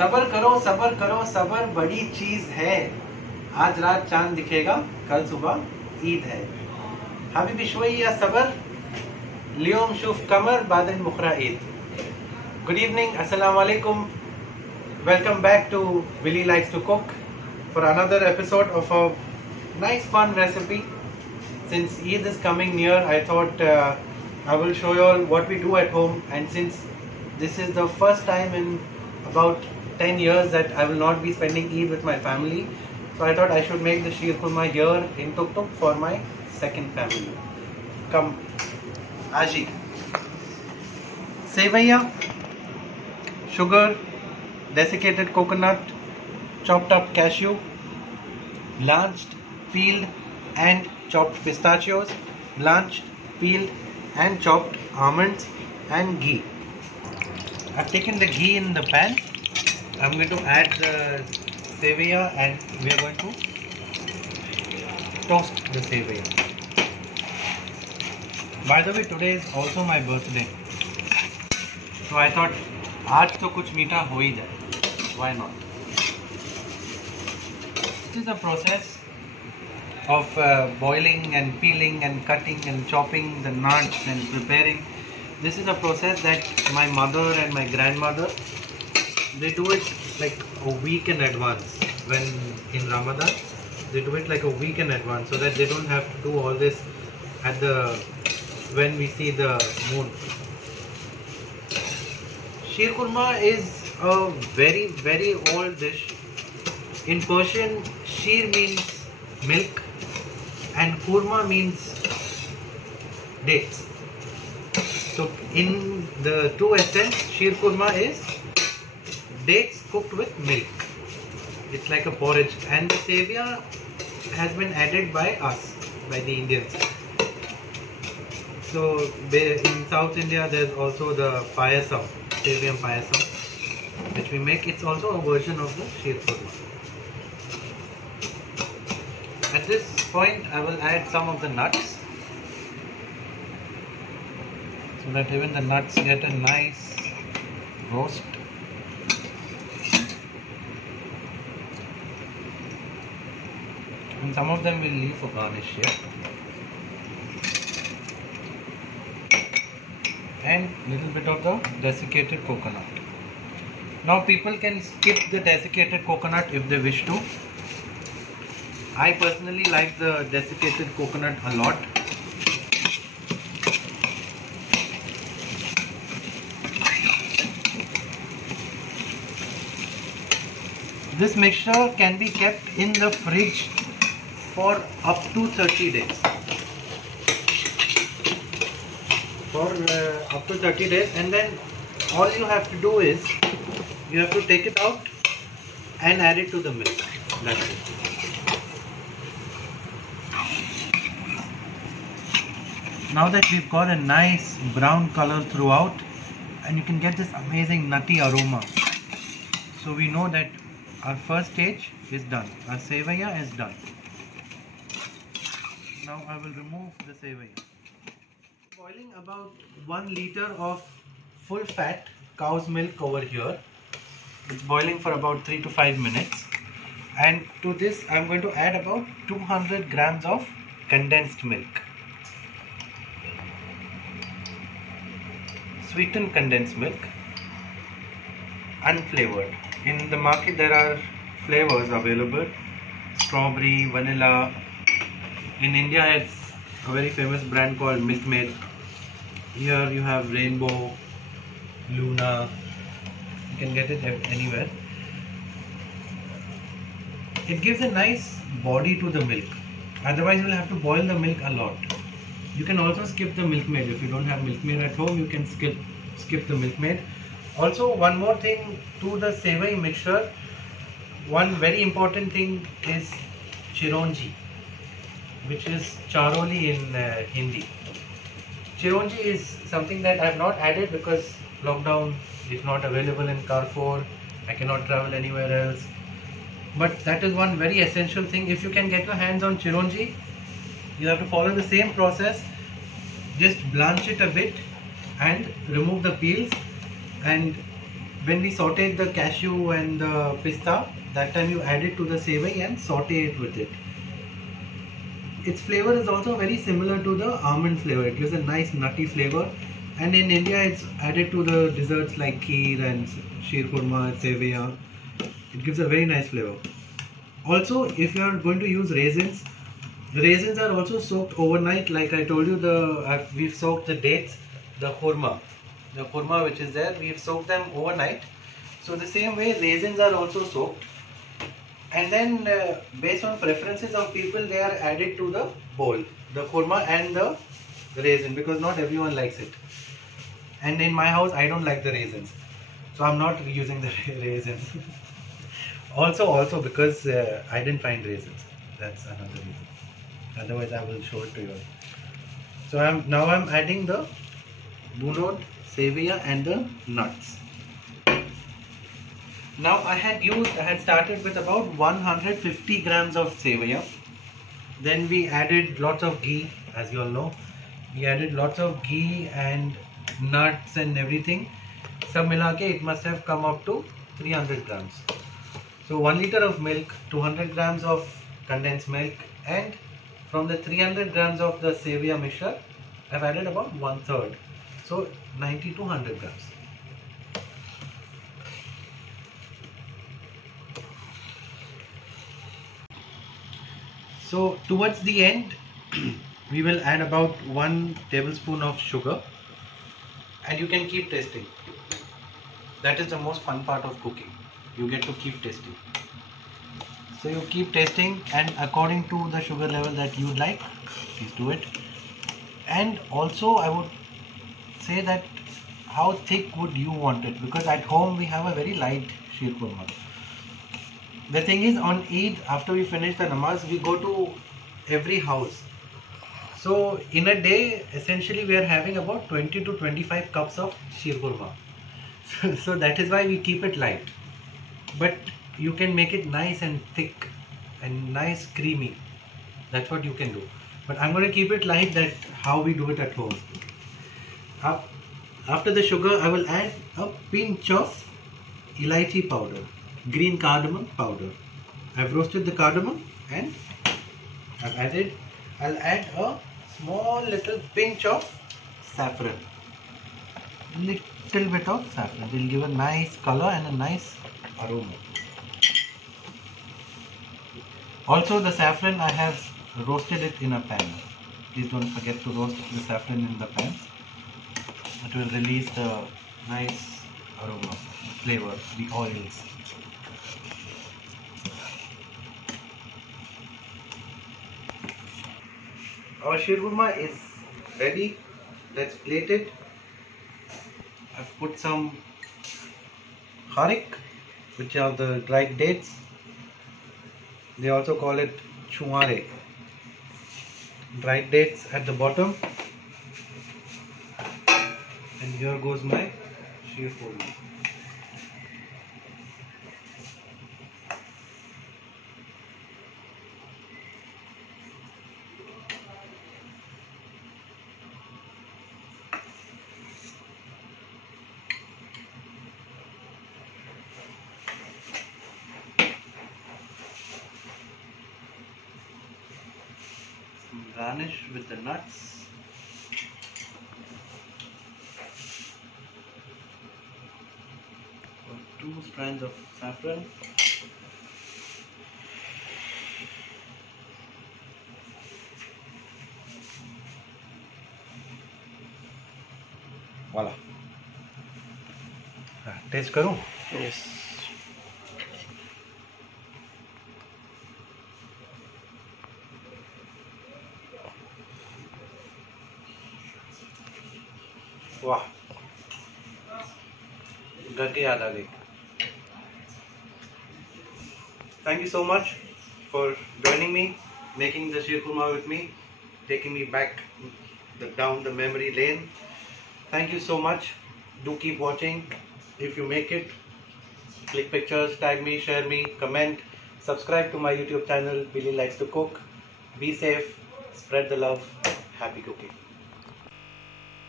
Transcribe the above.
सबर करो सबर बड़ी चीज है। आज रात चांद दिखेगा, कल सुबह ईद है। हबीबी शोइया सबर लियोम शुफ कमर बादल मुखरा Eid. Good evening, assalamu alaikum. Welcome back to Willie Likes to Cook for another episode of a nice fun recipe. Since Eid is coming near, I thought I will show you all what we do at home, and since this is the first time in about 10 years that I will not be spending Eid with my family, so I thought I should make the sheer kurma here in Tuk Tuk for my second family. Come, Aji. Sevaiya, sugar, desiccated coconut, chopped up cashew, blanched, peeled and chopped pistachios, blanched, peeled and chopped almonds and ghee. I've taken the ghee in the pan. I'm going to add the sevaiya and we are going to toast the sevaiya. By the way, today is also my birthday. So I thought आज तो कुछ मीठा हो ही जाए. Why not? This is a process of boiling and peeling and cutting and chopping the nuts and preparing. This is a process that my mother and my grandmother, they do it like a week in advance. When in Ramadan, they do it like a week in advance so that they don't have to do all this at when we see the moon. Sheer kurma is a very old dish. In Persian, sheer means milk and kurma means dates. So in the true essence, sheer kurma is dates cooked with milk. It's like a porridge, and the sevaiya has been added by us, by the Indians. So in South India there's also the payasam, sevaiya payasam, which we make. It's also a version of the sheer kurma. At this point I will add some of the nuts so that even the nuts get a nice roast. And some of them we'll leave for garnish here. And little bit of the desiccated coconut. Now people can skip the desiccated coconut if they wish to. I personally like the desiccated coconut a lot. This mixture can be kept in the fridge for up to 30 days. Up to 30 days, and then all you have to do is you have to take it out and add it to the milk. That's it. Now that we've got a nice brown color throughout, and you can get this amazing nutty aroma, so we know that our first stage is done. Our sevaiya is done. Now I will remove the sevaiya. Boiling about 1 liter of full fat cow's milk over here. It's boiling for about 3 to 5 minutes, and to this I'm going to add about 200 grams of condensed milk. Sweetened condensed milk, unflavored. In the market there are flavors available: strawberry, vanilla. In India it's a very famous brand called Milkmaid. Here you have Rainbow, Luna. You can get it anywhere. It gives a nice body to the milk. Otherwise you will have to boil the milk a lot. You can also skip the Milkmaid. If you don't have Milkmaid at home, you can skip the Milkmaid. Also, one more thing to the sevaiya mixture. One very important thing is chironji, which is charoli in Hindi. Chironji is something that I have not added because lockdown is not available in Carrefour. I cannot travel anywhere else. But that is one very essential thing. If you can get your hands on chironji, you have to follow the same process. Just blanch it a bit and remove the peels and when we sauteed the cashew and the pista, that time you add it to the sevai and saute it with it. Its flavor is also very similar to the almond flavor. It gives a nice nutty flavor, and in India it's added to the desserts like kheer and sheer kurma, sevaya. It gives a very nice flavor. Also, if you are going to use raisins, the raisins are also soaked overnight. Like I told you, we've soaked the dates, the khurma which is there, we've soaked them overnight. So the same way raisins are also soaked, and then based on preferences of people, they are added to the bowl, the khurma and the raisin, because not everyone likes it. And in my house I don't like the raisins, so I'm not using the raisins. Also because I didn't find raisins. That's another reason. Otherwise I will show it to you. So I'm adding the bunod, sevia and the nuts. Now I had started with about 150 grams of sevaya. Then we added lots of ghee, as you all know. We added lots of ghee and nuts and everything. Sab mila ke it must have come up to 300 grams. So 1 liter of milk, 200 grams of condensed milk, and from the 300 grams of the sevaya mixture, I've added about 1/3. So 90 to 100 grams. So towards the end, we will add about 1 tablespoon of sugar, and you can keep tasting. That is the most fun part of cooking. You get to keep tasting. So you keep tasting, and according to the sugar level that you like, please do it. And also I would say that how thick would you want it, because at home we have a very light sheer kurma. The thing is, on Eid, after we finish the namaz, we go to every house. So in a day, essentially we are having about 20 to 25 cups of sheer kurma. So that is why we keep it light. But you can make it nice and thick and nice creamy. That's what you can do. But I'm going to keep it light, that how we do it at home. After the sugar, I will add a pinch of elaichi powder, green cardamom powder. I've roasted the cardamom and I'll add a small little pinch of saffron. Little bit of saffron. It will give a nice color and a nice aroma. Also, the saffron, I have roasted it in a pan. Please don't forget to roast the saffron in the pan. It will release the nice aroma, flavor, the oils. Our sheer kurma is ready. Let's plate it. I've put some kharik, which are the dried dates. They also call it chuare. Dried dates at the bottom. And here goes my sheer kurma. Garnish with the nuts. Or 2 strands of saffron. Voila. Taste करूं? Yes. वाह, घर की याद आ गई. Thank you so much for joining me, making the sheer kurma with me, taking me back down the memory lane. Thank you so much. Do keep watching. If you make it, click pictures, tag me, share me, comment, subscribe to my YouTube channel, Billy Likes to Cook. Be safe, spread the love, happy cooking.